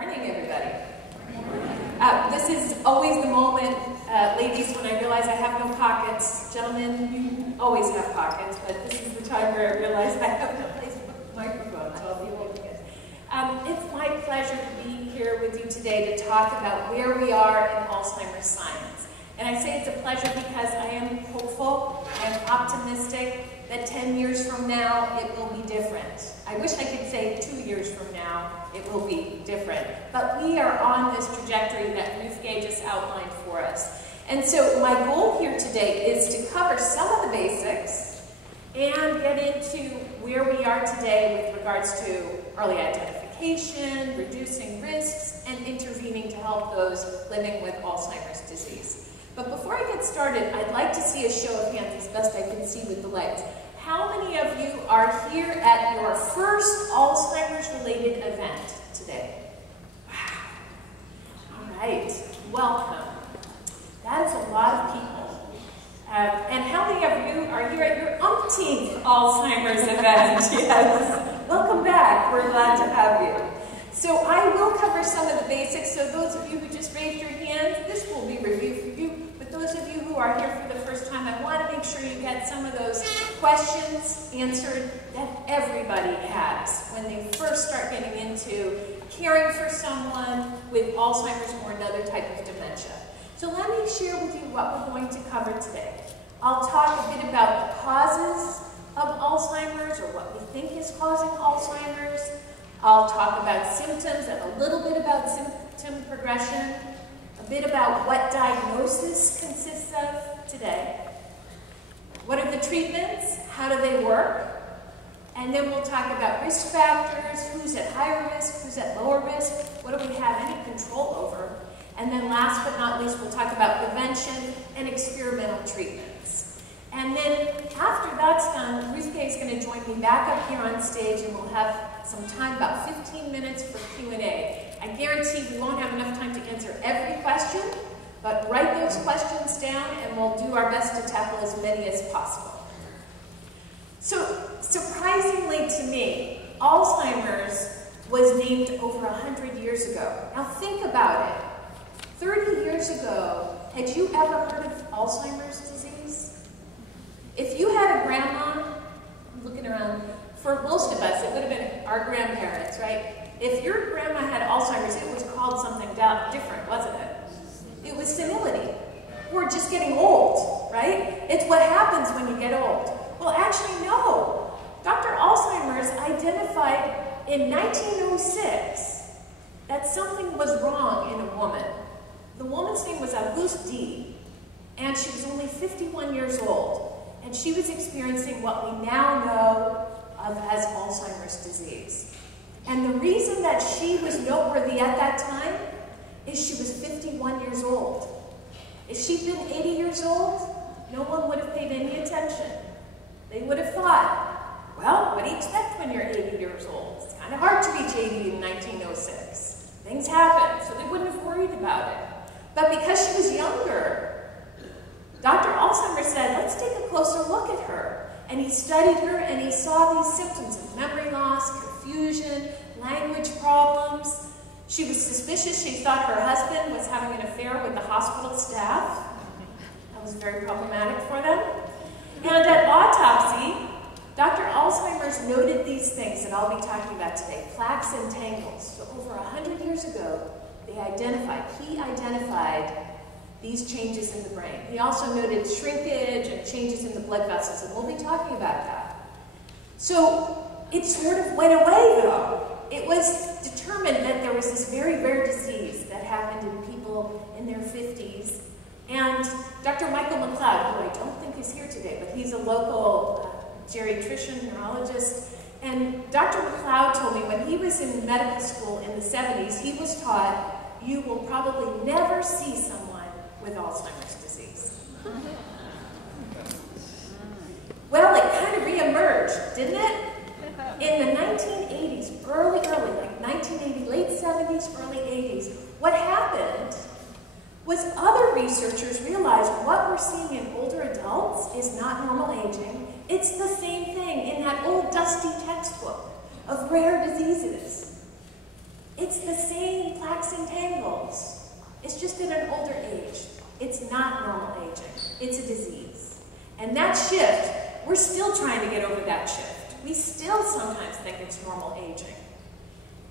Morning, everybody. This is always the moment, ladies, when I realize I have no pockets. Gentlemen, you always have pockets, but this is the time where I realize I have no place to put the microphone, so I'll be holding it. It's my pleasure to be here with you today to talk about where we are in Alzheimer's science. And I say it's a pleasure because I am hopeful, I am optimistic that 10 years from now it will be different. I wish I could say 2 years from now it will be different. But we are on this trajectory that Ruth Gay just outlined for us. And so my goal here today is to cover some of the basics and get into where we are today with regards to early identification, reducing risks, and intervening to help those living with Alzheimer's disease. But before I get started, I'd like to see a show of hands as best I can see with the lights. How many of you are here at your first Alzheimer's-related event today? Wow. All right. Welcome. That is a lot of people. And how many of you are here at your umpteenth Alzheimer's event? Yes. Welcome back. We're glad to have you. So I will cover some of the basics. So those of you who just raised your hands, this will be review for you. But those of you who are here for the first time, I want to make sure you get some of those questions answered that everybody has when they first start getting into caring for someone with Alzheimer's or another type of dementia. So let me share with you what we're going to cover today. I'll talk a bit about the causes of Alzheimer's or what we think is causing Alzheimer's. I'll talk about symptoms and a little bit about symptom progression, a bit about what diagnosis consists of today. What are the treatments? How do they work? And then we'll talk about risk factors, who's at higher risk, who's at lower risk, what do we have any control over? And then last but not least, we'll talk about prevention and experimental treatments. And then after that's done, Ruth Gay is going to join me back up here on stage and we'll have some time, about 15 minutes for Q&A. I guarantee we won't have enough time to answer every question, but write those questions down and we'll do our best to tackle as many as possible. So, surprisingly to me, Alzheimer's was named over 100 years ago. Now think about it. 30 years ago, had you ever heard of Alzheimer's disease? If you had a grandma, I'm looking around, for most of us, it would have been our grandparents, right? If your grandma had Alzheimer's, it was called something different, wasn't it? It was senility. We're just getting old, right? It's what happens when you get old. Well, actually, no. Dr. Alzheimer's identified in 1906 that something was wrong in a woman. The woman's name was Ph.D, and she was only 51 years old. And she was experiencing what we now know of as Alzheimer's disease. And the reason that she was noteworthy at that time is she was 51 years old. If she'd been 80 years old, no one would have paid any attention. They would have thought, well, what do you expect when you're 80 years old? It's kind of hard to reach 80 in 1906. Things happen, so they wouldn't have worried about it. But because she was younger, Dr. Alzheimer said, let's take a closer look at her. And he studied her and he saw these symptoms of memory loss, confusion, language problems. She was suspicious. She thought her husband was having an affair with the hospital staff. That was very problematic for them. And at autopsy, Dr. Alzheimer's noted these things that I'll be talking about today, plaques and tangles. So over 100 years ago, he identified these changes in the brain. He also noted shrinkage and changes in the blood vessels, and we'll be talking about that. So it sort of went away, though. It was determined that there was this very rare disease that happened in people in their 50s. And Dr. Michael McLeod, who I don't think is here today, but he's a local geriatrician, neurologist. And Dr. McLeod told me when he was in medical school in the 70s, he was taught, you will probably never see someone with Alzheimer's disease. Well, it kind of re-emerged, didn't it? In the 1980s, early, like 1980, late 70s, early 80s, what happened was other researchers realized what we're seeing in older adults is not normal aging. It's the same thing in that old dusty textbook of rare diseases. It's the same plaques and tangles. It's just at an older age. It's not normal aging. It's a disease. And that shift, we're still trying to get over that shift. We still sometimes think it's normal aging.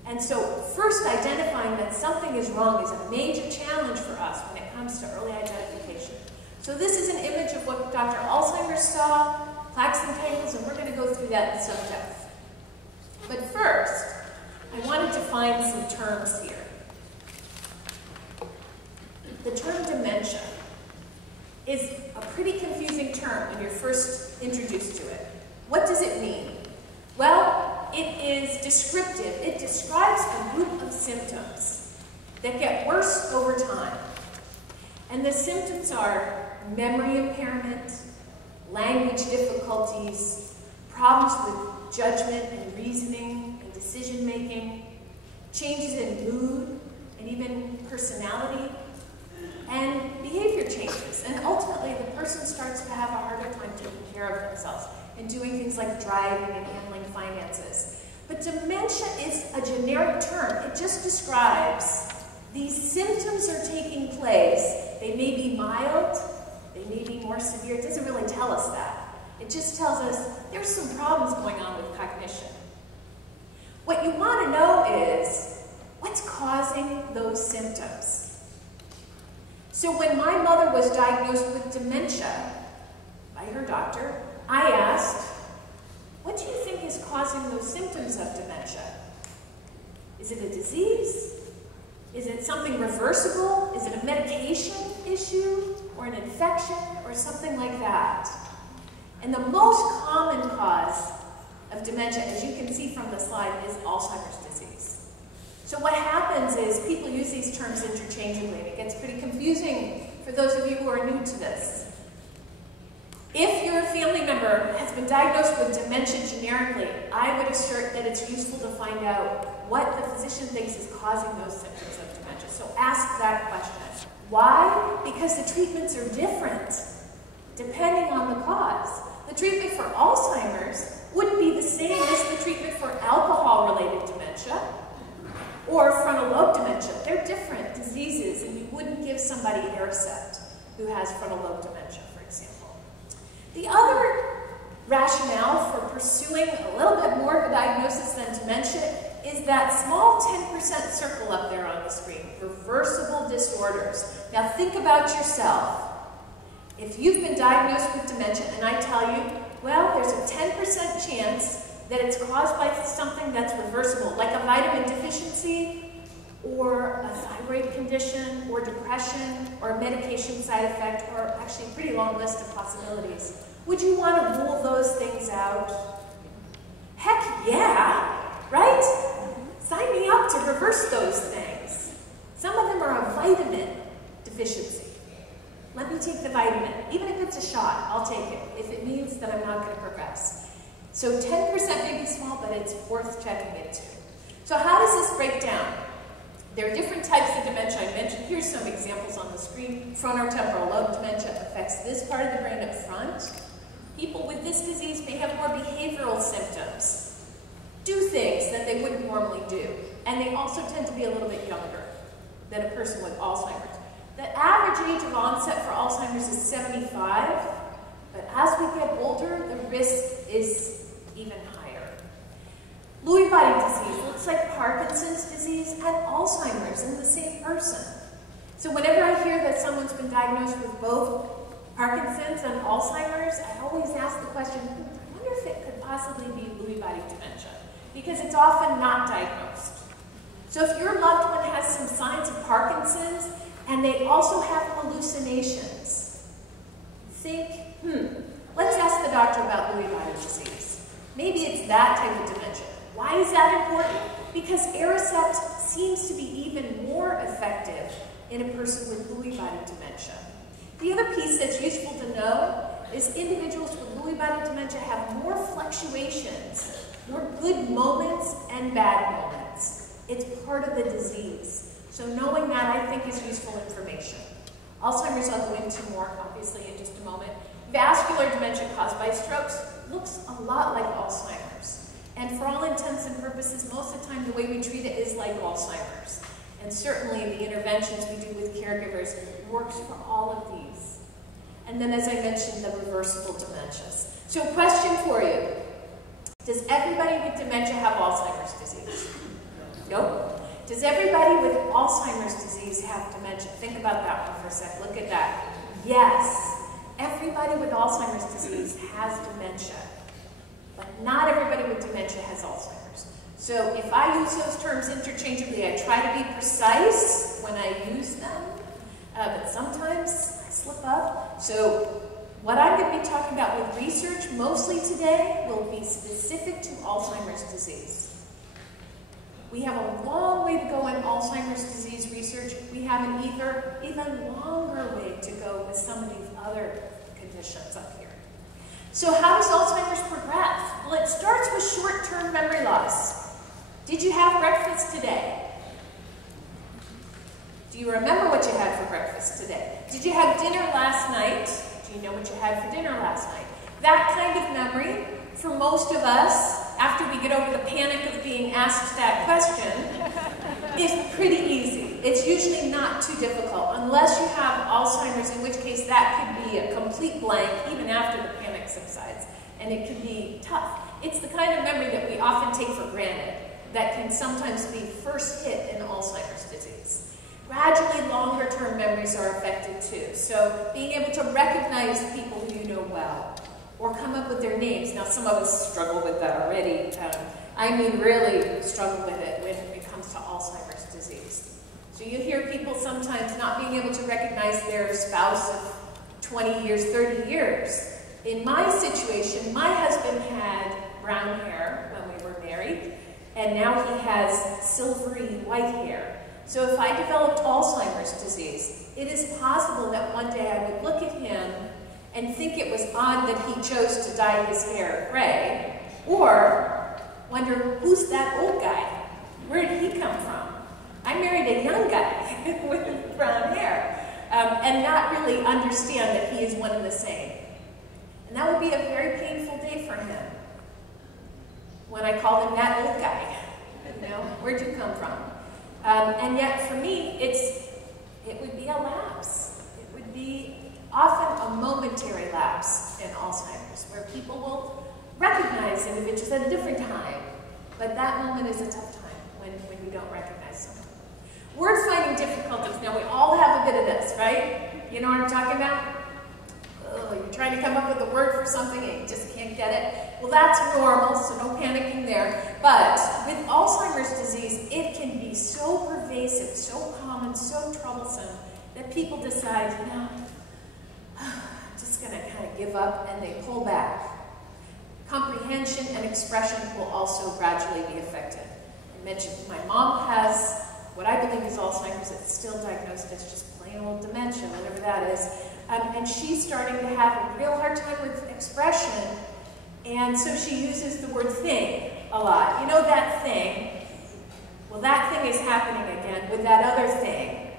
And so first identifying that something is wrong is a major challenge for us when it comes to early identification. So this is an image of what Dr. Alzheimer saw, plaques and tangles, and we're going to go through that in some depth. But first, I want to define some terms here. The term dementia is a pretty confusing term when you're first introduced to it. What does it mean? Well, it is descriptive. It describes a group of symptoms that get worse over time. And the symptoms are memory impairment, language difficulties, problems with judgment and reasoning and decision making, changes in mood and even personality, and behavior changes. And ultimately, the person starts to have a harder time taking care of themselves and doing things like driving and handling finances. But dementia is a generic term. It just describes these symptoms are taking place. They may be mild, they may be more severe. It doesn't really tell us that. It just tells us there's some problems going on with cognition. What you want to know is, what's causing those symptoms? So when my mother was diagnosed with dementia by her doctor, I asked, what do you think is causing those symptoms of dementia? Is it a disease? Is it something reversible? Is it a medication issue or an infection or something like that? And the most common cause of dementia, as you can see from the slide, is Alzheimer's disease. So what happens is people use these terms interchangeably, and it gets pretty confusing for those of you who are new to this. If your family member has been diagnosed with dementia generically, I would assert that it's useful to find out what the physician thinks is causing those symptoms of dementia. So ask that question. Why? Because the treatments are different depending on the cause. The treatment for Alzheimer's wouldn't be the same as the treatment for alcohol-related dementia or frontal lobe dementia. They're different diseases, and you wouldn't give somebody Aricept who has frontal lobe dementia, for example. The other rationale for pursuing a little bit more of a diagnosis than dementia is that small 10% circle up there on the screen, reversible disorders. Now think about yourself. If you've been diagnosed with dementia and I tell you, well, there's a 10% chance that it's caused by something that's reversible, like a vitamin deficiency, or a thyroid condition, or depression, or a medication side effect, or actually a pretty long list of possibilities. Would you want to rule those things out? Heck yeah, right? Sign me up to reverse those things. Some of them are a vitamin deficiency. Let me take the vitamin. Even if it's a shot, I'll take it, if it means that I'm not going to progress. So 10% may be small, but it's worth checking into. So how does this break down? There are different types of dementia I mentioned. Here's some examples on the screen. Frontotemporal lobe dementia affects this part of the brain up front. People with this disease may have more behavioral symptoms, do things that they wouldn't normally do, and they also tend to be a little bit younger than a person with Alzheimer's. The average age of onset for Alzheimer's is 75, but as we get older, the risk is even higher. Lewy body disease looks like Parkinson's disease and Alzheimer's in the same person. So whenever I hear that someone's been diagnosed with both Parkinson's and Alzheimer's, I always ask the question, I wonder if it could possibly be Lewy body dementia, because it's often not diagnosed. So if your loved one has some signs of Parkinson's and they also have hallucinations, think, let's ask the doctor about Lewy body disease. Maybe it's that type of dementia. Why is that important? Because Aricept seems to be even more effective in a person with Lewy body dementia. The other piece that's useful to know is individuals with Lewy body dementia have more fluctuations, more good moments and bad moments. It's part of the disease. So knowing that, I think, is useful information. Alzheimer's I'll go into more, obviously, in just a moment. Vascular dementia caused by strokes looks a lot like Alzheimer's. And for all intents and purposes, most of the time, the way we treat it is like Alzheimer's. And certainly the interventions we do with caregivers works for all of these. And then, as I mentioned, the reversible dementias. So question for you. Does everybody with dementia have Alzheimer's disease? Nope. Does everybody with Alzheimer's disease have dementia? Think about that one for a sec. Look at that. Yes. Everybody with Alzheimer's disease has dementia. But not everybody with dementia has Alzheimer's. So if I use those terms interchangeably, I try to be precise when I use them. But sometimes I slip up. So what I'm going to be talking about with research mostly today will be specific to Alzheimer's disease. We have a long way to go in Alzheimer's disease research. We have an even longer way to go with some of these other conditions up here. So how does Alzheimer's progress? Well, it starts with short-term memory loss. Did you have breakfast today? Do you remember what you had for breakfast today? Did you have dinner last night? Do you know what you had for dinner last night? That kind of memory, for most of us, after we get over the panic of being asked that question, is pretty easy. It's usually not too difficult, unless you have Alzheimer's, in which case that could be a complete blank even after the panic subsides, and it can be tough. It's the kind of memory that we often take for granted that can sometimes be first hit in Alzheimer's disease. Gradually, longer-term memories are affected too. So being able to recognize people who you know well, or come up with their names. Now, some of us struggle with that already. I mean, really struggle with it when it comes to Alzheimer's disease. So you hear people sometimes not being able to recognize their spouse of 20 years, 30 years. In my situation, my husband had brown hair when we were married, and now he has silvery white hair. So if I developed Alzheimer's disease, it is possible that one day I would look at him and think it was odd that he chose to dye his hair gray, or wonder, who's that old guy? Where did he come from? I married a young guy with brown hair, and not really understand that he is one and the same. And that would be a very painful day for him when I called him that old guy. You know, where'd you come from? And yet, for me, it would be a lapse. It would be often a momentary lapse in Alzheimer's, where people will recognize individuals at a different time, but that moment is a tough time when we don't recognize someone. Word finding difficulties. Now, we all have a bit of this, right? You know what I'm talking about? Oh, you're trying to come up with a word for something and you just can't get it. Well, that's normal, so no panicking there. But with Alzheimer's disease, it can be so pervasive, so common, so troublesome, that people decide, no, I'm just going to kind of give up, and they pull back. Comprehension and expression will also gradually be affected. I mentioned my mom has what I believe is Alzheimer's. It's still diagnosed as just plain old dementia, whatever that is. And she's starting to have a real hard time with expression, and so she uses the word thing a lot. You know that thing? Well, that thing is happening again with that other thing.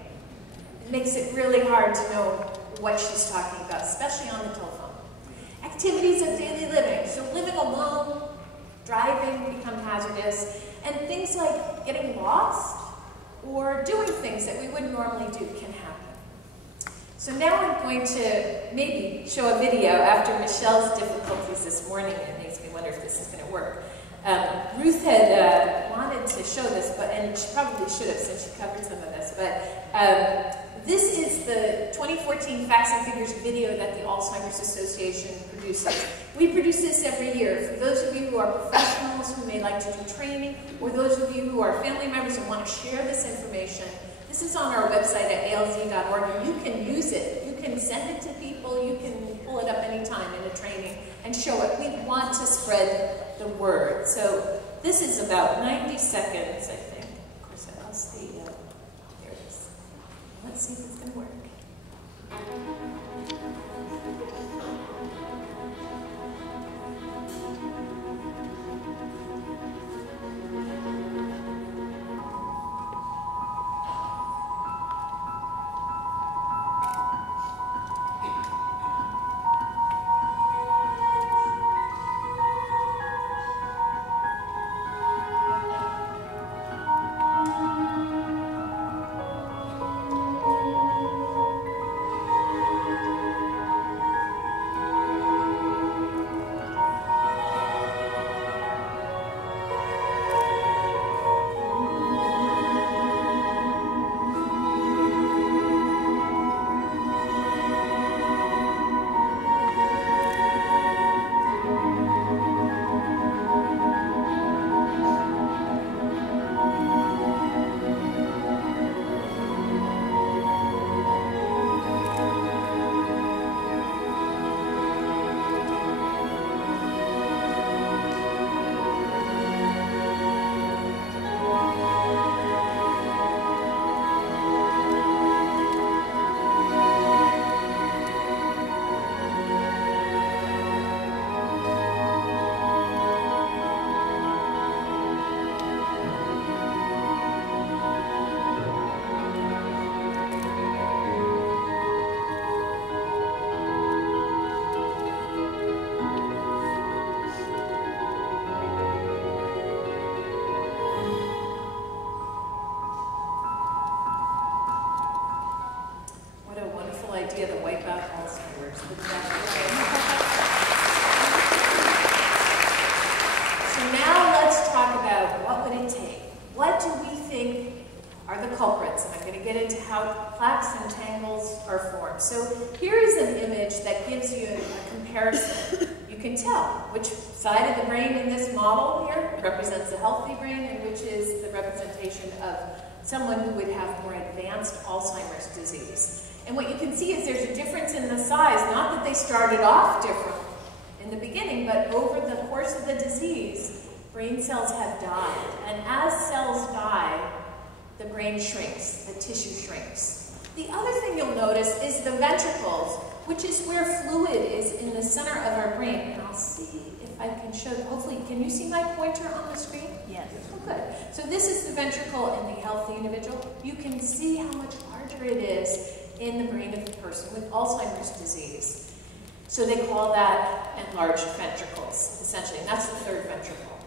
It makes it really hard to know what she's talking about, especially on the telephone. Activities of daily living. So living alone, driving become hazardous, and things like getting lost or doing things that we wouldn't normally do can happen. So now I'm going to maybe show a video after Michelle's difficulties this morning. It makes me wonder if this is going to work. Ruth had wanted to show this, and she probably should have since she covered some of this, but this is the 2014 Facts and Figures video that the Alzheimer's Association produces. We produce this every year. For those of you who are professionals who may like to do training, or those of you who are family members and want to share this information, this is on our website at alz.org, and you can use it. You can send it to people. You can pull it up anytime in a training and show it. We want to spread the word. So this is about 90 seconds, I think. Of course, I lost the, there it is. Let's see if it's going to work. culprits, and I'm going to get into how plaques and tangles are formed. So here is an image that gives you a comparison. You can tell which side of the brain in this model here represents a healthy brain and which is the representation of someone who would have more advanced Alzheimer's disease. And what you can see is there's a difference in the size, not that they started off different in the beginning, but over the course of the disease, brain cells have died. And as cells die, the brain shrinks, the tissue shrinks. The other thing you'll notice is the ventricles, which is where fluid is in the center of our brain. And I'll see if I can show, hopefully, can you see my pointer on the screen? Yes. Oh, good. So this is the ventricle in the healthy individual. You can see how much larger it is in the brain of the person with Alzheimer's disease. So they call that enlarged ventricles, essentially, and that's the third ventricle.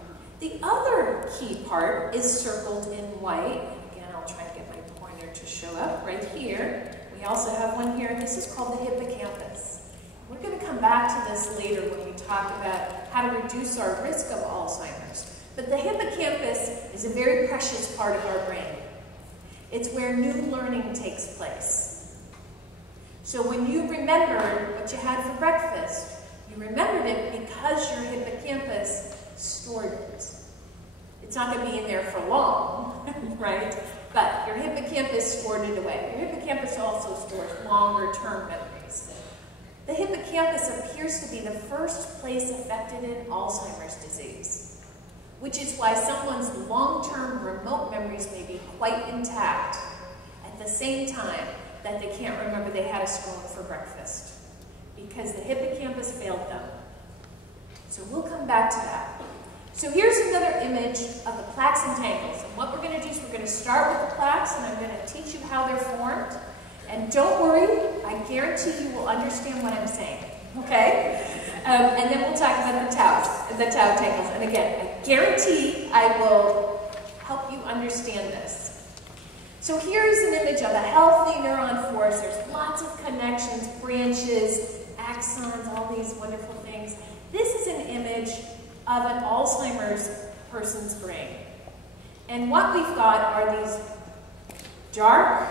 The other key part is circled in white. Again, I'll try and get my pointer to show up right here. We also have one here. This is called the hippocampus. We're going to come back to this later when we talk about how to reduce our risk of Alzheimer's. But the hippocampus is a very precious part of our brain. It's where new learning takes place. So when you remembered what you had for breakfast, you remembered it because your hippocampus stored it. It's not going to be in there for long, right? But your hippocampus stored it away. Your hippocampus also stores longer-term memories. The hippocampus appears to be the first place affected in Alzheimer's disease, which is why someone's long-term remote memories may be quite intact at the same time that they can't remember they had a spoon for breakfast, because the hippocampus failed them. So we'll come back to that. So here's another image of the plaques and tangles. And what we're going to do is we're going to start with the plaques, and I'm going to teach you how they're formed. And don't worry, I guarantee you will understand what I'm saying, okay? And then we'll talk about the tau tangles. And again, I guarantee I will help you understand this. So here's an image of a healthy neuron forest. There's lots of connections, branches, axons, all these wonderful things. This is an image of an Alzheimer's person's brain. And what we've got are these dark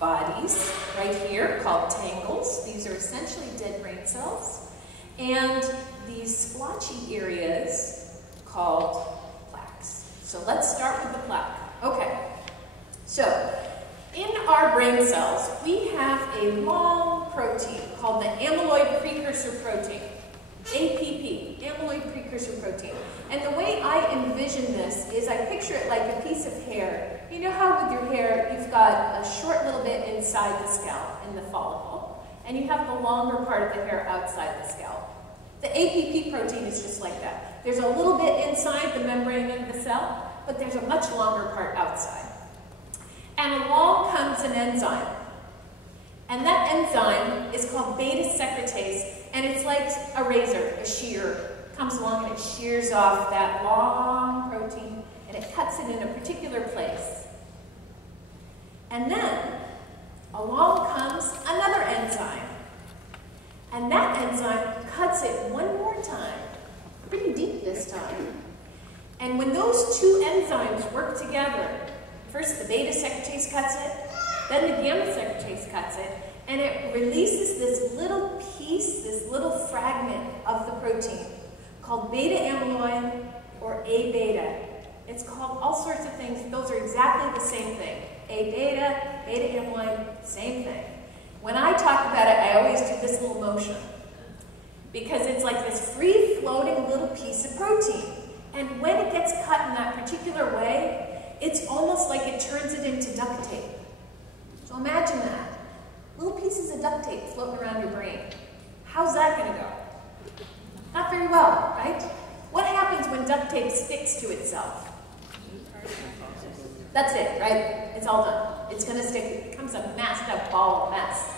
bodies right here called tangles. These are essentially dead brain cells. And these splotchy areas called plaques. So let's start with the plaque. Okay. So in our brain cells, we have a long protein called the amyloid precursor protein. APP, amyloid precursor protein. And the way I envision this is I picture it like a piece of hair. You know how with your hair, you've got a short little bit inside the scalp, in the follicle, and you have the longer part of the hair outside the scalp. The APP protein is just like that. There's a little bit inside the membrane of the cell, but there's a much longer part outside. And along comes an enzyme. And that enzyme is called beta secretase. And it's like a razor, a shear. It comes along and it shears off that long protein, and it cuts it in a particular place. And then, along comes another enzyme. And that enzyme cuts it one more time, pretty deep this time. And when those two enzymes work together, first the beta secretase cuts it, then the gamma secretase cuts it, and it releases this little piece, this little fragment of the protein called beta amyloid or A beta. It's called all sorts of things. Those are exactly the same thing. A beta, beta amyloid, same thing. When I talk about it, I always do this little motion because it's like this free-floating little piece of protein. And when it gets cut in that particular way, it's almost like it turns it into duct tape. So imagine that. Little pieces of duct tape floating around your brain. How's that going to go? Not very well, right? What happens when duct tape sticks to itself? That's it, right? It's all done. It's going to stick. It becomes a masked up ball of mess.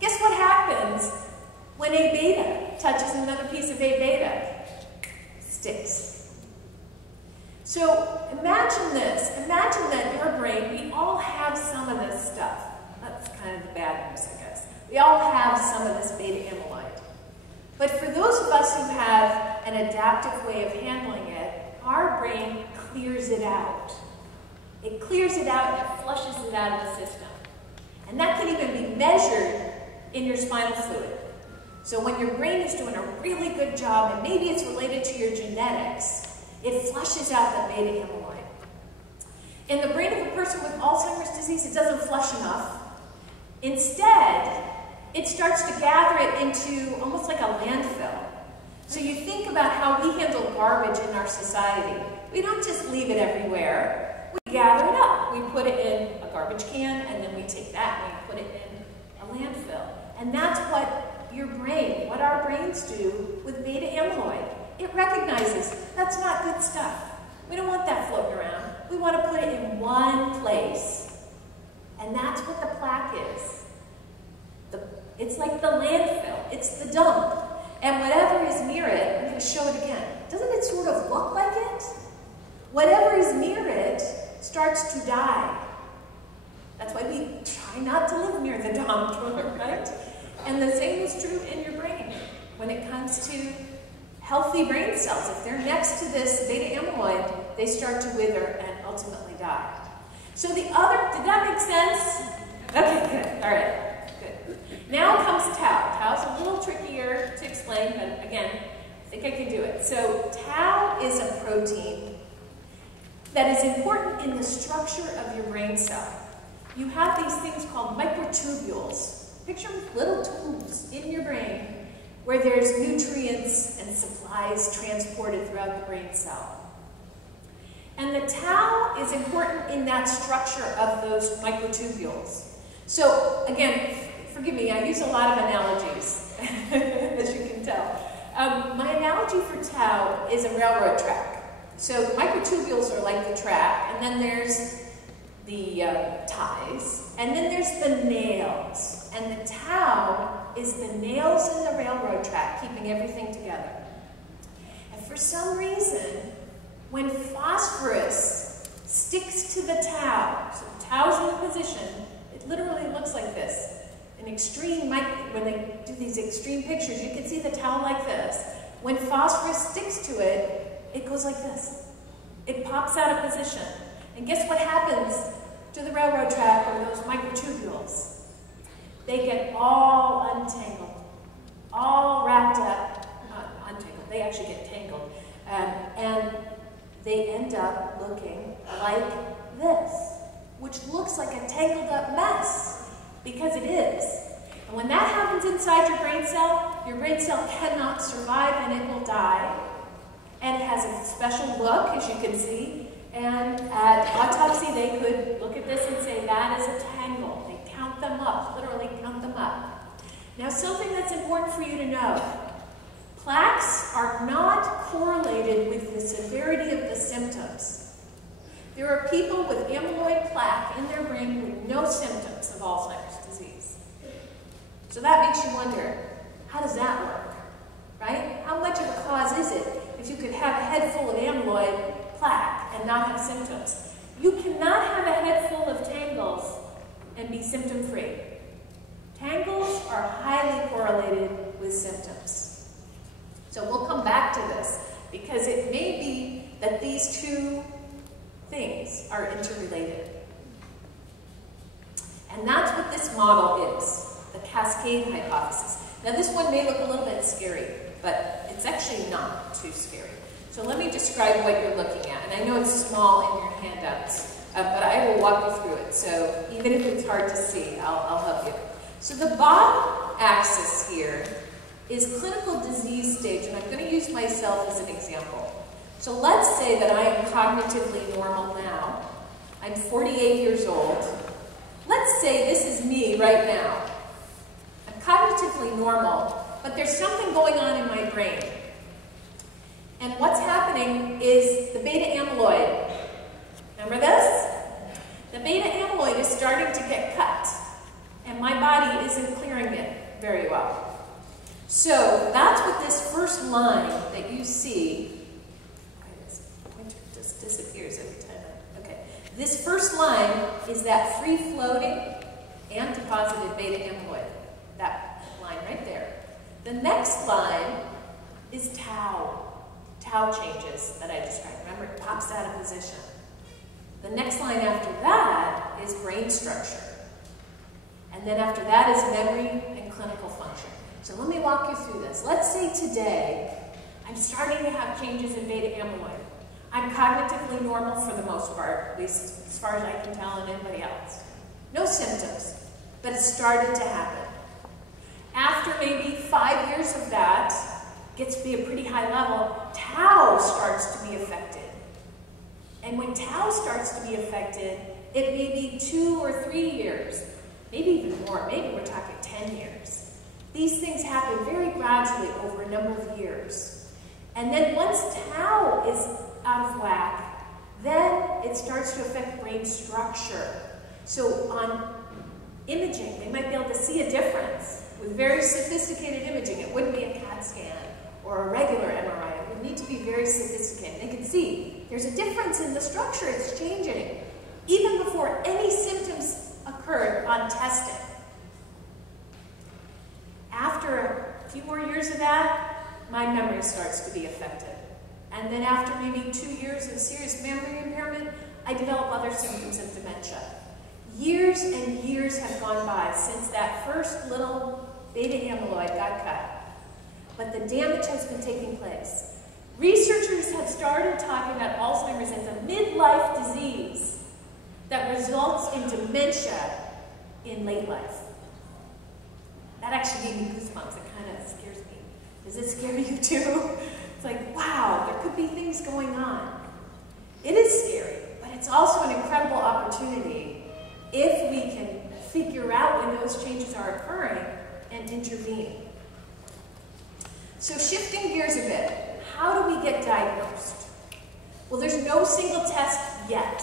Guess what happens when A beta touches another piece of A beta? Sticks. So imagine this. Imagine that in your brain, we all have some of this stuff. That's kind of the bad news, I guess. We all have some of this beta amyloid. But for those of us who have an adaptive way of handling it, our brain clears it out. It clears it out and it flushes it out of the system. And that can even be measured in your spinal fluid. So when your brain is doing a really good job, and maybe it's related to your genetics, it flushes out the beta amyloid. In the brain of a person with Alzheimer's disease, it doesn't flush enough. Instead, it starts to gather it into almost like a landfill. So you think about how we handle garbage in our society. We don't just leave it everywhere. We gather it up. We put it in a garbage can, and then we take that and we put it in a landfill. And that's what your brain, what our brains do with beta amyloid. It recognizes that's not good stuff. We don't want that floating around. We want to put it in one place. And that's what the plaque is. It's like the landfill. It's the dump. And whatever is near it, I'm going to show it again. Doesn't it sort of look like it? Whatever is near it starts to die. That's why we try not to live near the dump, right? And the same is true in your brain. When it comes to healthy brain cells, if they're next to this beta amyloid, they start to wither and ultimately die. So the other, did that make sense? Okay, good. All right. Good. Now comes tau. Tau's a little trickier to explain, but again, I think I can do it. So tau is a protein that is important in the structure of your brain cell. You have these things called microtubules. Picture little tubes in your brain where there's nutrients and supplies transported throughout the brain cell. And the tau is important in that structure of those microtubules. So again, forgive me, I use a lot of analogies, as you can tell. My analogy for tau is a railroad track. So the microtubules are like the track, and then there's the ties, and then there's the nails. And the tau is the nails in the railroad track, keeping everything together. And for some reason, when phosphorus sticks to the tau, so the tau's in the position, it literally looks like this. An extreme, when they do these extreme pictures, you can see the tau like this. When phosphorus sticks to it, it goes like this. It pops out of position. And guess what happens to the railroad track or those microtubules? They get all untangled, all wrapped up, not untangled, they actually get tangled. And they end up looking like this, which looks like a tangled up mess, because it is. And when that happens inside your brain cell cannot survive and it will die. And it has a special look, as you can see. And at autopsy, they could look at this and say, that is a tangle. They count them up, literally count them up. Now, something that's important for you to know. Plaques are not correlated with the severity of the symptoms. There are people with amyloid plaque in their brain with no symptoms of Alzheimer's disease. So that makes you wonder, how does that work, right? How much of a cause is it if you could have a head full of amyloid plaque and not have symptoms? You cannot have a head full of tangles and be symptom-free. Tangles are highly correlated with symptoms. So we'll come back to this, because it may be that these two things are interrelated. And that's what this model is, the cascade hypothesis. Now this one may look a little bit scary, but it's actually not too scary. So let me describe what you're looking at. And I know it's small in your handouts, but I will walk you through it. So even if it's hard to see, I'll help you. So the bottom axis here is clinical disease stage, and I'm going to use myself as an example. So let's say that I am cognitively normal now. I'm 48 years old. Let's say this is me right now. I'm cognitively normal, but there's something going on in my brain. And what's happening is the beta amyloid. Remember this? The beta amyloid is starting to get cut, and my body isn't clearing it very well. So that's what this first line that you see, this pointer just disappears every time. Okay. This first line is that free-floating antipositive beta amyloid. That line right there. The next line is tau. Tau changes that I described. Remember, it pops out of position. The next line after that is brain structure. And then after that is memory and clinical function. So let me walk you through this. Let's say today, I'm starting to have changes in beta amyloid. I'm cognitively normal for the most part, at least as far as I can tell, and anybody else. No symptoms, but it started to happen. After maybe 5 years of that, gets to be a pretty high level, tau starts to be affected. And when tau starts to be affected, it may be 2 or 3 years, maybe even more, maybe we're talking 10 years. These things happen very gradually over a number of years. And then once tau is out of whack, then it starts to affect brain structure. So on imaging, they might be able to see a difference. With very sophisticated imaging, it wouldn't be a CAT scan or a regular MRI. It would need to be very sophisticated. They can see there's a difference in the structure. It's changing, even before any symptoms occurred on testing. After a few more years of that, my memory starts to be affected. And then after maybe 2 years of serious memory impairment, I develop other symptoms of dementia. Years and years have gone by since that first little beta amyloid got cut. But the damage has been taking place. Researchers have started talking about Alzheimer's as a midlife disease that results in dementia in late life. That actually gave me goosebumps. It kind of scares me. Does it scare you too? It's like, wow, there could be things going on. It is scary, but it's also an incredible opportunity if we can figure out when those changes are occurring and intervene. So shifting gears a bit, how do we get diagnosed? Well, there's no single test yet.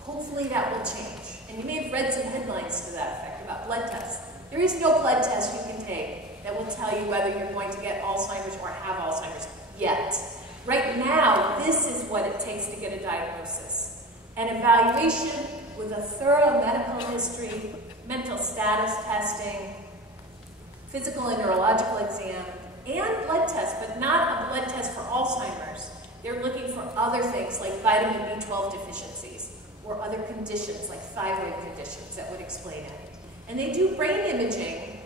Hopefully that will change. And you may have read some headlines to that effect about blood tests. There is no blood test you can take that will tell you whether you're going to get Alzheimer's or have Alzheimer's yet. Right now, this is what it takes to get a diagnosis. An evaluation with a thorough medical history, mental status testing, physical and neurological exam, and blood tests, but not a blood test for Alzheimer's. They're looking for other things like vitamin B12 deficiencies or other conditions like thyroid conditions that would explain it. And they do brain imaging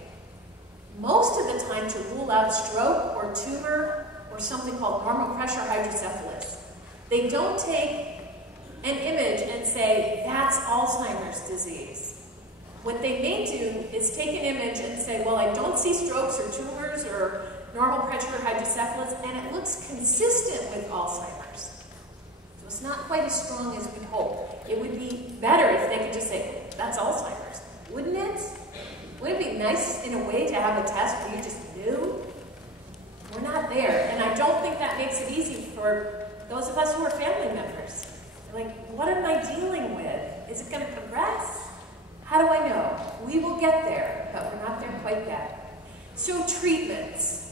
most of the time to rule out stroke or tumor or something called normal pressure hydrocephalus. They don't take an image and say, that's Alzheimer's disease. What they may do is take an image and say, well, I don't see strokes or tumors or normal pressure hydrocephalus, and it looks consistent with Alzheimer's. So it's not quite as strong as we'd hope. It would be better if they could just say, that's Alzheimer's. Wouldn't it? Wouldn't it be nice in a way to have a test where you just knew? We're not there, and I don't think that makes it easy for those of us who are family members. Like, what am I dealing with? Is it going to progress? How do I know? We will get there, but we're not there quite yet. So treatments.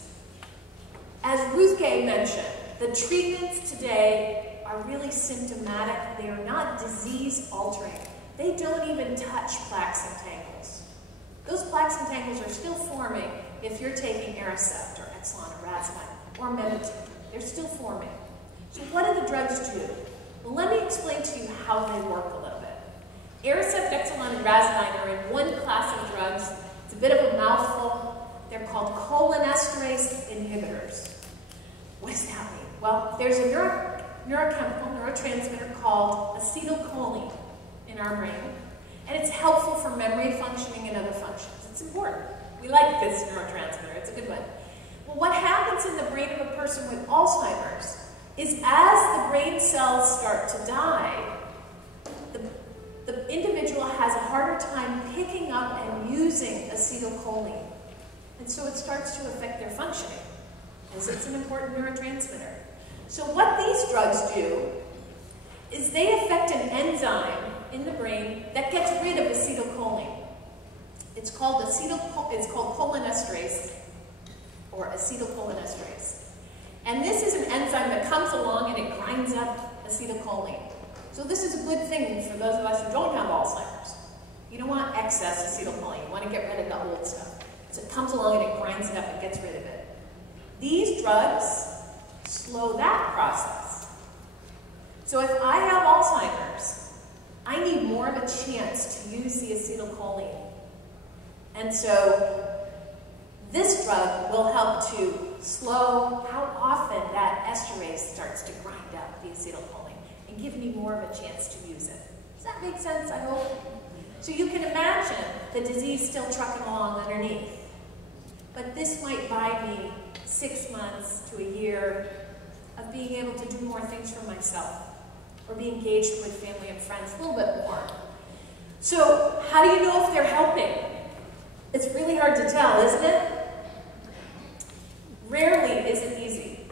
As Ruth Gay mentioned, the treatments today are really symptomatic. They are not disease-altering. They don't even touch plaques and tangles. Those plaques and tangles are still forming if you're taking Aricept or Exelon or Razvan or Memantine. They're still forming. So what do the drugs do? Well, let me explain to you how they work a little bit. Aricept, Exelon, and Razvan are in one class of drugs. It's a bit of a mouthful. They're called cholinesterase inhibitors. What does that mean? Well, there's a neurotransmitter called acetylcholine in our brain, and it's helpful for memory functioning and other functions. It's important. We like this neurotransmitter. It's a good one. Well, what happens in the brain of a person with Alzheimer's is as the brain cells start to die, the individual has a harder time picking up and using acetylcholine. And so it starts to affect their functioning, as it's an important neurotransmitter. So what these drugs do is they affect an enzyme in the brain that gets rid of acetylcholine. It's called cholinesterase, or acetylcholinesterase. And this is an enzyme that comes along and it grinds up acetylcholine. So this is a good thing for those of us who don't have Alzheimer's. You don't want excess acetylcholine. You want to get rid of the old stuff. So it comes along and it grinds it up and gets rid of it. These drugs slow that process. So if I have Alzheimer's chance to use the acetylcholine. And so this drug will help to slow how often that esterase starts to grind up the acetylcholine and give me more of a chance to use it. Does that make sense, I hope? So you can imagine the disease still trucking along underneath. But this might buy me 6 months to a year of being able to do more things for myself or be engaged with family and friends a little bit more. So how do you know if they're helping? It's really hard to tell, isn't it? Rarely is it easy.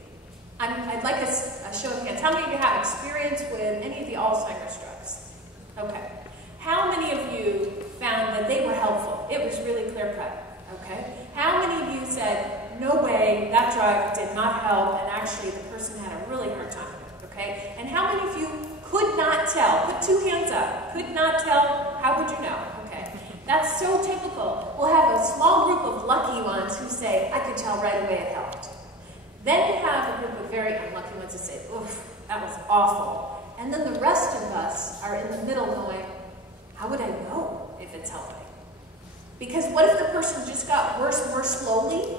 I'd like a show of hands. How many of you have experience with any of the Alzheimer's drugs? Okay. How many of you found that they were helpful? It was really clear-cut. Okay. How many of you said, no way, that drug did not help, and actually the person had a really hard time with it? Okay. And how many of you could not tell? Put 2 hands up. Could not tell. How would you know? Okay. That's so typical. We'll have a small group of lucky ones who say, I could tell right away it helped. Then you have a group of very unlucky ones who say, oof, that was awful. And then the rest of us are in the middle going, how would I know if it's helping? Because what if the person just got worse more slowly?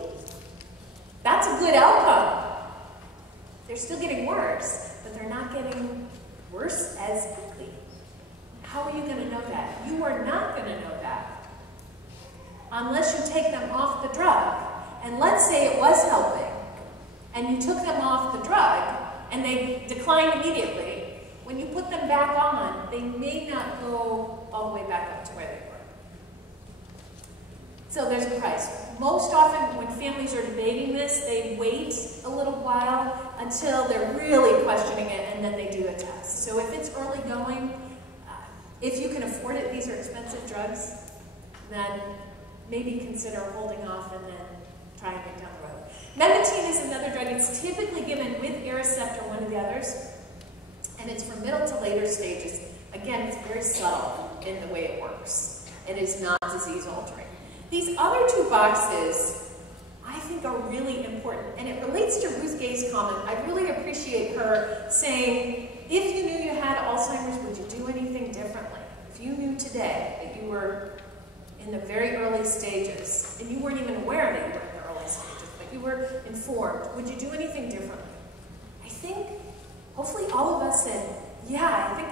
That's a good outcome. They're still getting worse, but they're not getting worse as quickly. How are you going to know that? You are not going to know that unless you take them off the drug. And let's say it was helping, and you took them off the drug, and they decline immediately. When you put them back on, they may not go all the way back up to where they were. So there's a price. Most often when families are debating this, they wait a little while until they're really questioning it, and then they do a test. So if it's early going, if you can afford it, these are expensive drugs, then maybe consider holding off and then trying it down the road. Memantine is another drug. It's typically given with Aricept or one of the others, and it's for middle to later stages. Again, it's very subtle in the way it works. It is not disease altering. These other 2 boxes, I think, are really important, and it relates to Ruth Gay's comment. I really appreciate her saying, if you knew you had Alzheimer's, would you do anything differently? If you knew today that you were in the very early stages, and you weren't even aware that you were in the early stages, but you were informed, would you do anything differently? I think, hopefully all of us said, yeah, I think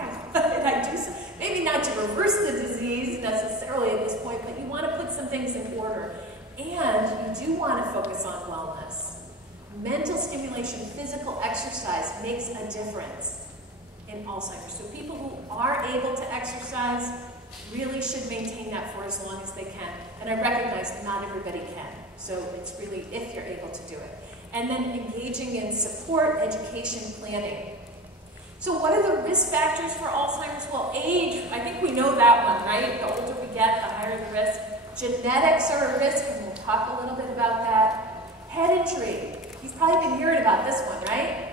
I'd do so. Maybe not to reverse the disease necessarily at this point, but you want to put some things in order. And you do want to focus on wellness. Mental stimulation, physical exercise makes a difference in Alzheimer's. So people who are able to exercise really should maintain that for as long as they can. And I recognize not everybody can. So it's really if you're able to do it. And then engaging in support, education, planning. So what are the risk factors for Alzheimer's? Well, age, I think we know that one, right? The older we get, the higher the risk. Genetics are a risk, and we'll talk a little bit about that. Head injury. You've probably been hearing about this one, right?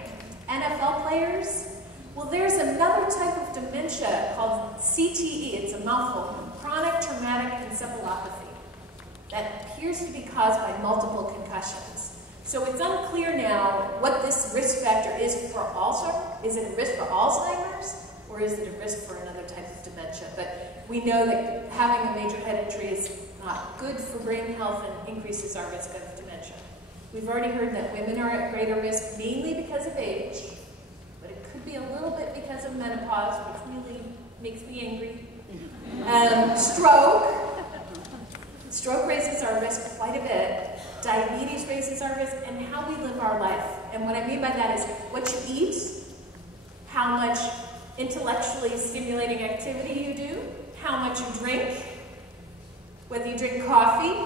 NFL players. Well, there's another type of dementia called CTE. It's a mouthful, chronic traumatic encephalopathy, that appears to be caused by multiple concussions. So it's unclear now what this risk factor is for Alzheimer's. Is it a risk for Alzheimer's, or is it a risk for another type of dementia? But we know that having a major head injury is not good for brain health and increases our risk of dementia. We've already heard that women are at greater risk, mainly because of age, but it could be a little bit because of menopause, which really makes me angry. Stroke. Stroke raises our risk quite a bit. Diabetes raises our risk, and how we live our life. And what I mean by that is what you eat, how much intellectually stimulating activity you do, how much you drink, whether you drink coffee,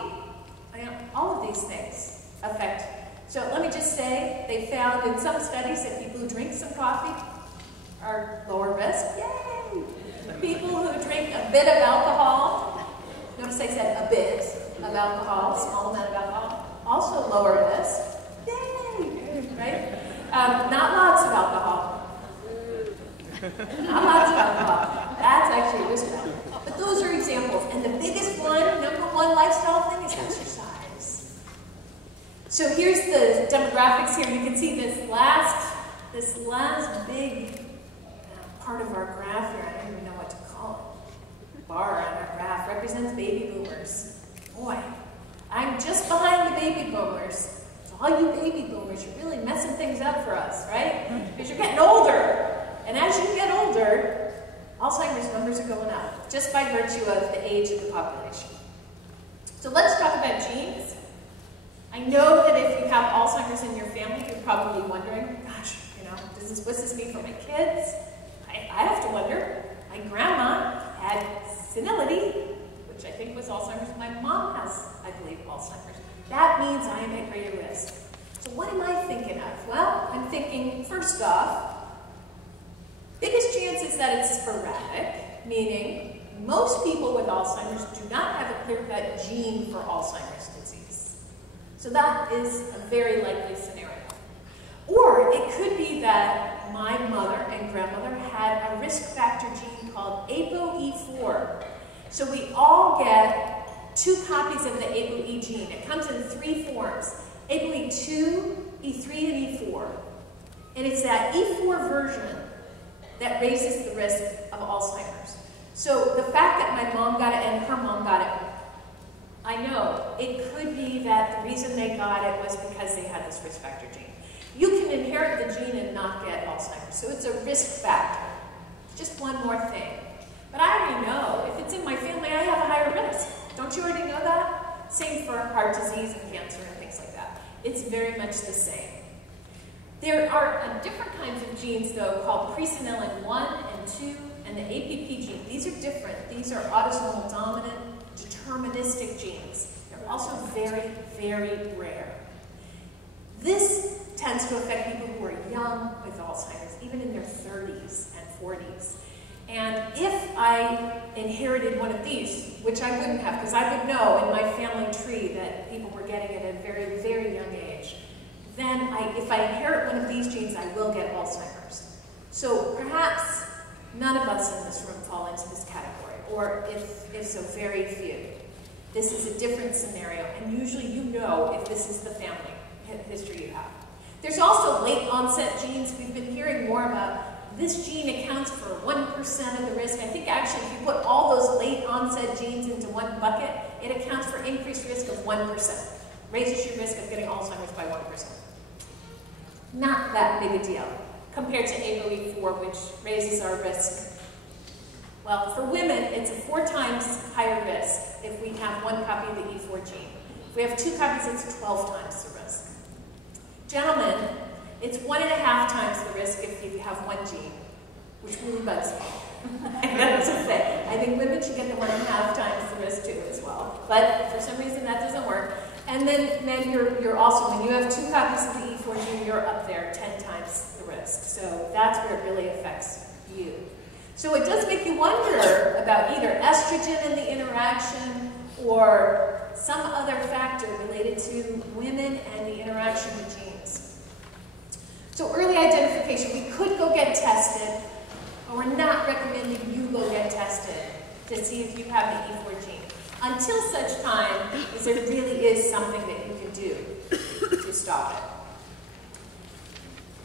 all of these things affect. So let me just say, they found in some studies that people who drink some coffee are lower risk. Yay! People who drink a bit of alcohol, notice I said a bit of alcohol, small amount of alcohol, also lower risk. Yay! Right? Not lots of alcohol. Not lots of alcohol. That's actually a risk factor. But those are examples. And the biggest one, #1 lifestyle thing is exercise. So here's the demographics here. You can see this last big part of our graph here. I don't even know what to call represents baby boomers. Boy, I'm just behind the baby boomers. So all you baby boomers, you're really messing things up for us, right? Because you're getting older. And as you get older, Alzheimer's numbers are going up, just by virtue of the age of the population. So let's talk about genes. I know that if you have Alzheimer's in your family, you're probably wondering, gosh, what's this mean for my kids? I have to wonder. My grandma had senility, which I think was Alzheimer's. My mom has, I believe, Alzheimer's. That means I am at greater risk. So what am I thinking of? Well, I'm thinking, first off, biggest chance is that it's sporadic, meaning most people with Alzheimer's do not have a clear-cut gene for Alzheimer's disease. So that is a very likely scenario. Or it could be that my mother and grandmother had a risk factor gene called ApoE4. So we all get 2 copies of the ApoE gene. It comes in 3 forms, ApoE2, E3, and E4. And it's that E4 version that raises the risk of Alzheimer's. So the fact that my mom got it and her mom got it, I know it could be that the reason they got it was because they had this risk factor gene. You can inherit the gene and not get Alzheimer's, so it's a risk factor. Just one more thing. But I already know, if it's in my family, I have a higher risk. Don't you already know that? Same for heart disease and cancer and things like that. It's very much the same. There are different kinds of genes, though, called presenilin 1 and 2 and the APP gene. These are different. These are autosomal dominant, deterministic genes. They're also very, very rare. This tends to affect people who are young with Alzheimer's, even in their 30s and 40s. And if I inherited one of these, which I wouldn't have, because I would know in my family tree that people were getting it at a very, very young age, then if I inherit one of these genes, I will get Alzheimer's. So perhaps none of us in this room fall into this category, or if so, very few. This is a different scenario, and usually you know if this is the family history you have. There's also late onset genes. We've been hearing more about this gene accounts for 1% of the risk. I think actually if you put all those late onset genes into one bucket, it accounts for increased risk of 1%. Raises your risk of getting Alzheimer's by 1%. Not that big a deal compared to ApoE4, which raises our risk. Well, for women, it's a 4 times higher risk if we have 1 copy of the E4 gene. If we have 2 copies, it's 12 times the risk. Gentlemen, it's 1.5 times the risk if you have 1 gene, which really bugs me. That's a thing. I think women should get the 1.5 times the risk too as well. But for some reason that doesn't work. And then you're also, when you have 2 copies of the E4 gene, you're up there 10 times the risk. So that's where it really affects you. So it does make you wonder about either estrogen and the interaction or some other factor related to women and the interaction with genes. So early identification, we could go get tested, but we're not recommending you go get tested to see if you have the E4 gene, until such time as there really is something that you can do to stop it.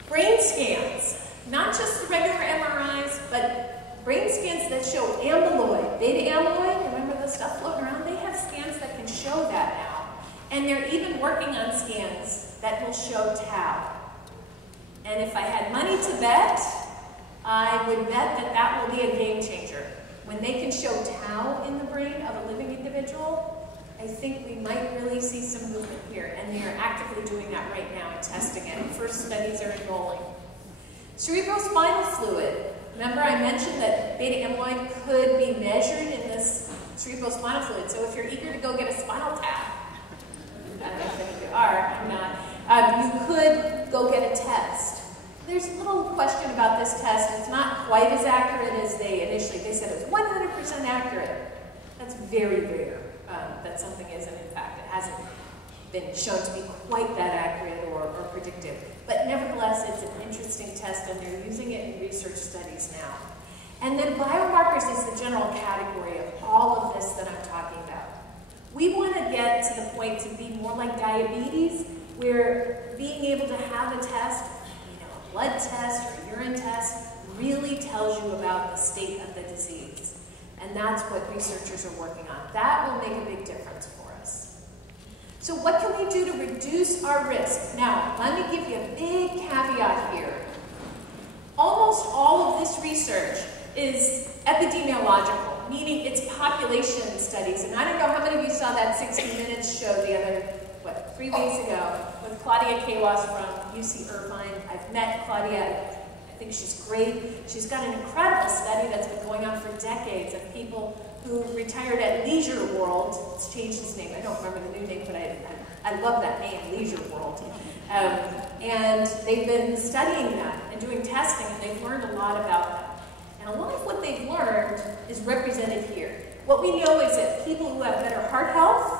Brain scans, not just the regular MRIs, but brain scans that show amyloid, beta amyloid, remember the stuff floating around? They have scans that can show that now. And they're even working on scans that will show tau. And if I had money to bet, I would bet that that will be a game changer. When they can show tau in the brain of a living individual, I think we might really see some movement here. And they are actively doing that right now and testing it. First studies are enrolling. Cerebrospinal fluid. Remember I mentioned that beta amyloid could be measured in this cerebrospinal fluid. So if you're eager to go get a spinal tap, I don't know if you are, I'm not, you could go get a test. There's a little question about this test. It's not quite as accurate as they said it was 100% accurate. That's very rare that something isn't. In fact, it hasn't been shown to be quite that accurate or predictive. But nevertheless, it's an interesting test, and they're using it in research studies now. And then biomarkers is the general category of all of this that I'm talking about. We want to get to the point to be more like diabetes, where being able to have a test, a blood test or urine test, really tells you about the state of the disease. And And that's what researchers are working on. That will make a big difference for us. So what can we do to reduce our risk? Now, let me give you a big caveat here. Almost all of this research is epidemiological, meaning it's population studies. And I don't know how many of you saw that 60 Minutes show the other, 3 weeks ago, with Claudia Kawas from UC Irvine. I've met Claudia. I think she's great. She's got an incredible study that's been going on for decades of people who retired at Leisure World. It's changed its name. I don't remember the new name, but I love that name, Leisure World. And they've been studying that and doing testing, and they've learned a lot about that. And a lot of what they've learned is represented here. What we know is that people who have better heart health,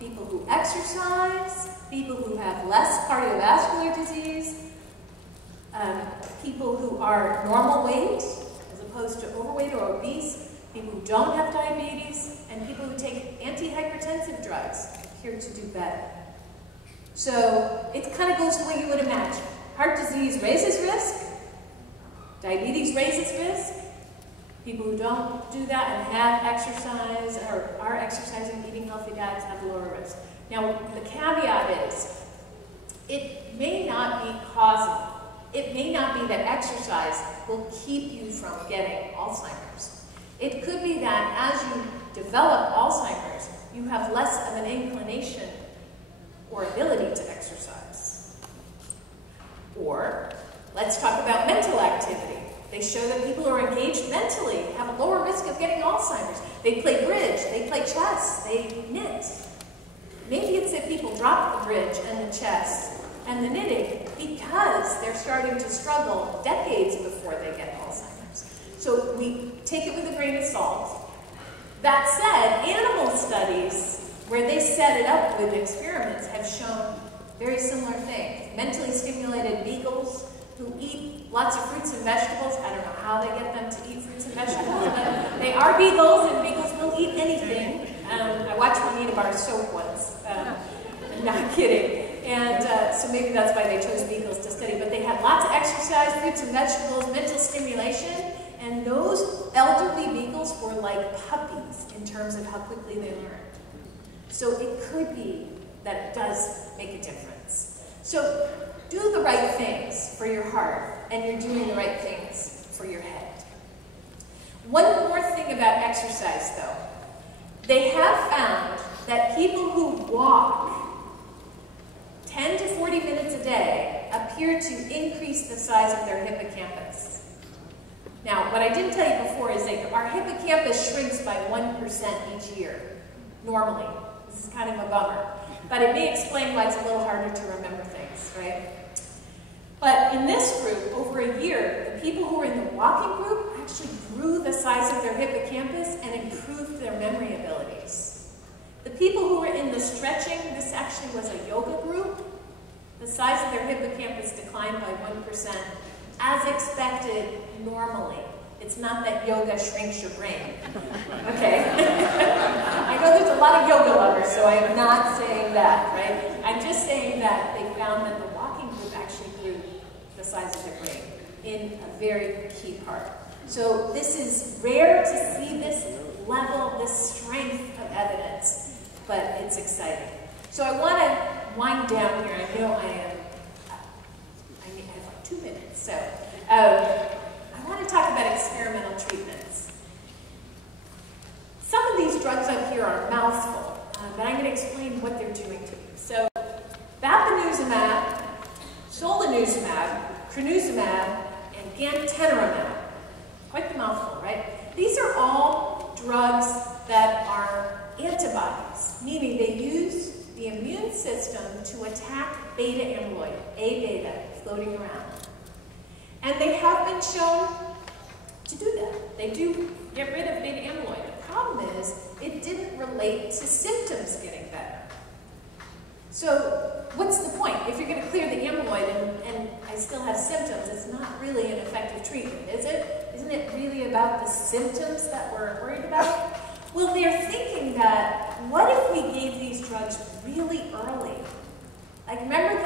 people who exercise, people who have less cardiovascular disease, people who are normal weight as opposed to overweight or obese, people who don't have diabetes, and people who take antihypertensive drugs appear to do better. So it kind of goes the way you would imagine. Heart disease raises risk, diabetes raises risk, people who don't do that and have exercise or are exercising, eating healthy diets have lower risk. Now, the caveat is, it may not be causal. It may not be that exercise will keep you from getting Alzheimer's. It could be that as you develop Alzheimer's, you have less of an inclination or ability to exercise. Or, let's talk about mental activity. They show that people who are engaged mentally have a lower risk of getting Alzheimer's. They play bridge, they play chess, they knit. Maybe it's that people drop the bridge and the chess and the knitting because they're starting to struggle decades before they get Alzheimer's. So we take it with a grain of salt. That said, animal studies where they set it up with experiments have shown very similar things. Mentally stimulated beagles who eat lots of fruits and vegetables. I don't know how they get them to eat fruits and vegetables, but they are beagles, and beagles will eat anything. I watched one eat a bar of soap once. I'm not kidding. And so maybe that's why they chose beagles to study. But they had lots of exercise, fruits and vegetables, mental stimulation, and those elderly beagles were like puppies in terms of how quickly they learned. So it could be that it does make a difference. So do the right things for your heart, and you're doing the right things for your head. One more thing about exercise, though. They have found that people who walk 10 to 40 minutes a day appear to increase the size of their hippocampus. Now, what I didn't tell you before is that our hippocampus shrinks by 1% each year, normally. This is kind of a bummer. But it may explain why it's a little harder to remember things, right? But in this group, over a year, the people who were in the walking group actually grew the size of their hippocampus and improved their memory abilities. The people who were in the stretching, this actually was a yoga group, the size of their hippocampus declined by 1%, as expected normally. It's not that yoga shrinks your brain, okay? I know there's a lot of yoga lovers, so I'm not saying that, right? I'm just saying that they found that the walking group actually grew the size of their brain in a very key part. So this is rare to see this level, this strength of evidence, but it's exciting. So I want to wind down here. I know I have like 2 minutes, so I want to talk about experimental treatments. Some of these drugs up here are a mouthful, but I'm going to explain what they're doing to you. So, bapineuzumab, solanezumab, crenezumab, and gantenerumab. Quite the mouthful, right? These are all drugs that are antibodies, meaning they use the immune system to attack beta amyloid, A-beta, floating around. And they have been shown to do that. They do get rid of beta amyloid. The problem is, it didn't relate to symptoms getting better. So, what's the point? If you're going to clear the amyloid and I still have symptoms, it's not really an effective treatment, is it? Isn't it really about the symptoms that we're worried about? Well, they're thinking that, what if we gave these drugs really early? Like, remember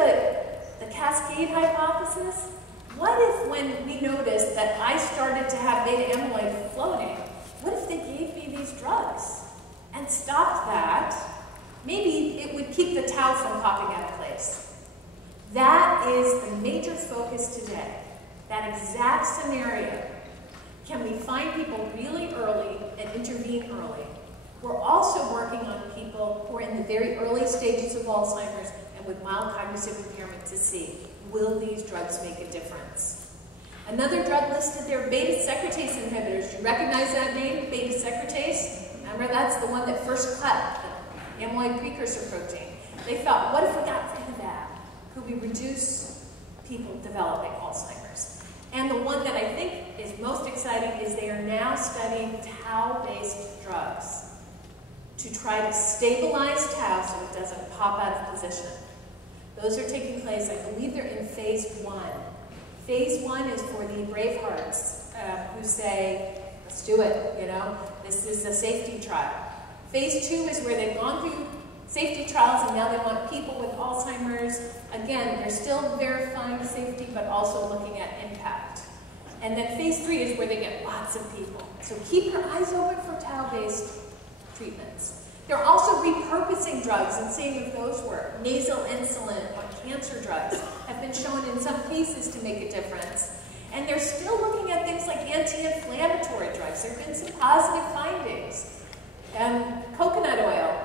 the cascade hypothesis? What if when we noticed that I started to have beta amyloid floating, what if they gave me tau from popping out of place. That is the major focus today, that exact scenario. Can we find people really early and intervene early? We're also working on people who are in the very early stages of Alzheimer's and with mild cognitive impairment to see, will these drugs make a difference? Another drug listed there, beta secretase inhibitors. Do you recognize that name, beta secretase? Remember, that's the one that first cut the amyloid precursor protein. They thought, what if we got rid of that? Could we reduce people developing Alzheimer's? And the one that I think is most exciting is they are now studying tau-based drugs to try to stabilize tau so it doesn't pop out of position. Those are taking place, I believe they're in phase 1. Phase 1 is for the bravehearts who say, let's do it, you know, this is a safety trial. Phase 2 is where they've gone through safety trials and now they want people with Alzheimer's. Again, they're still verifying safety but also looking at impact. And then phase 3 is where they get lots of people. So keep your eyes open for tau-based treatments. They're also repurposing drugs and seeing if those work. Nasal insulin or cancer drugs have been shown in some cases to make a difference. And they're still looking at things like anti-inflammatory drugs. There have been some positive findings. Coconut oil.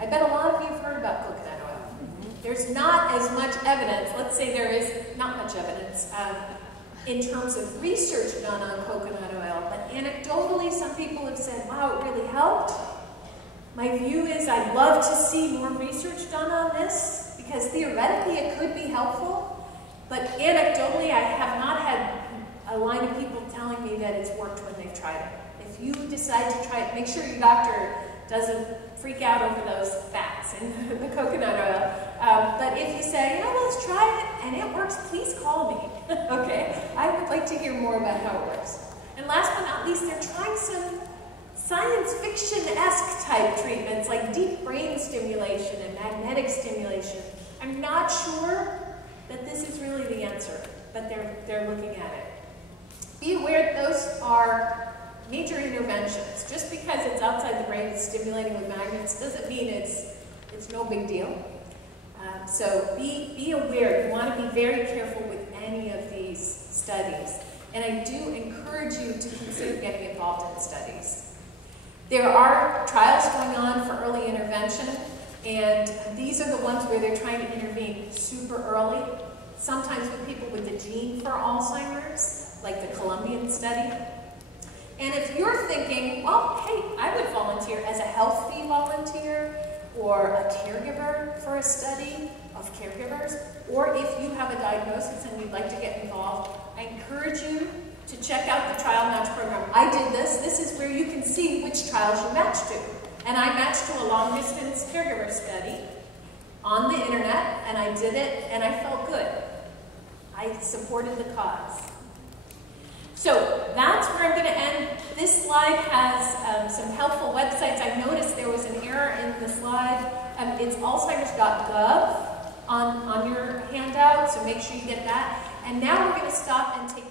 I bet a lot of you have heard about coconut oil. There's not as much evidence, let's say there is not much evidence in terms of research done on coconut oil, but anecdotally some people have said, wow, it really helped. My view is I'd love to see more research done on this because theoretically it could be helpful, but anecdotally I have not had a line of people telling me that it's worked when they've tried it. If you decide to try it, make sure your doctor doesn't freak out over those fats in the coconut oil. But if you say, you know, let's try it and it works, please call me. Okay? I would like to hear more about how it works. And last but not least, they're trying some science fiction-esque type treatments like deep brain stimulation and magnetic stimulation. I'm not sure that this is really the answer, but they're looking at it. Be aware that those are major interventions. Just because it's outside the brain, it's stimulating with magnets, doesn't mean it's no big deal. So be aware. You want to be very careful with any of these studies. And I do encourage you to consider getting involved in the studies. There are trials going on for early intervention, and these are the ones where they're trying to intervene super early, sometimes with people with the gene for Alzheimer's, like the Colombian study. And if you're thinking, well, hey, I would volunteer as a healthy volunteer or a caregiver for a study of caregivers, or if you have a diagnosis and you'd like to get involved, I encourage you to check out the Trial Match program. I did this. This is where you can see which trials you match to. And I matched to a long-distance caregiver study on the internet, and I did it, and I felt good. I supported the cause. So that's where I'm going to end. This slide has some helpful websites. I noticed there was an error in the slide. It's alzheimers.gov on your handout, so make sure you get that. And now we're going to stop and take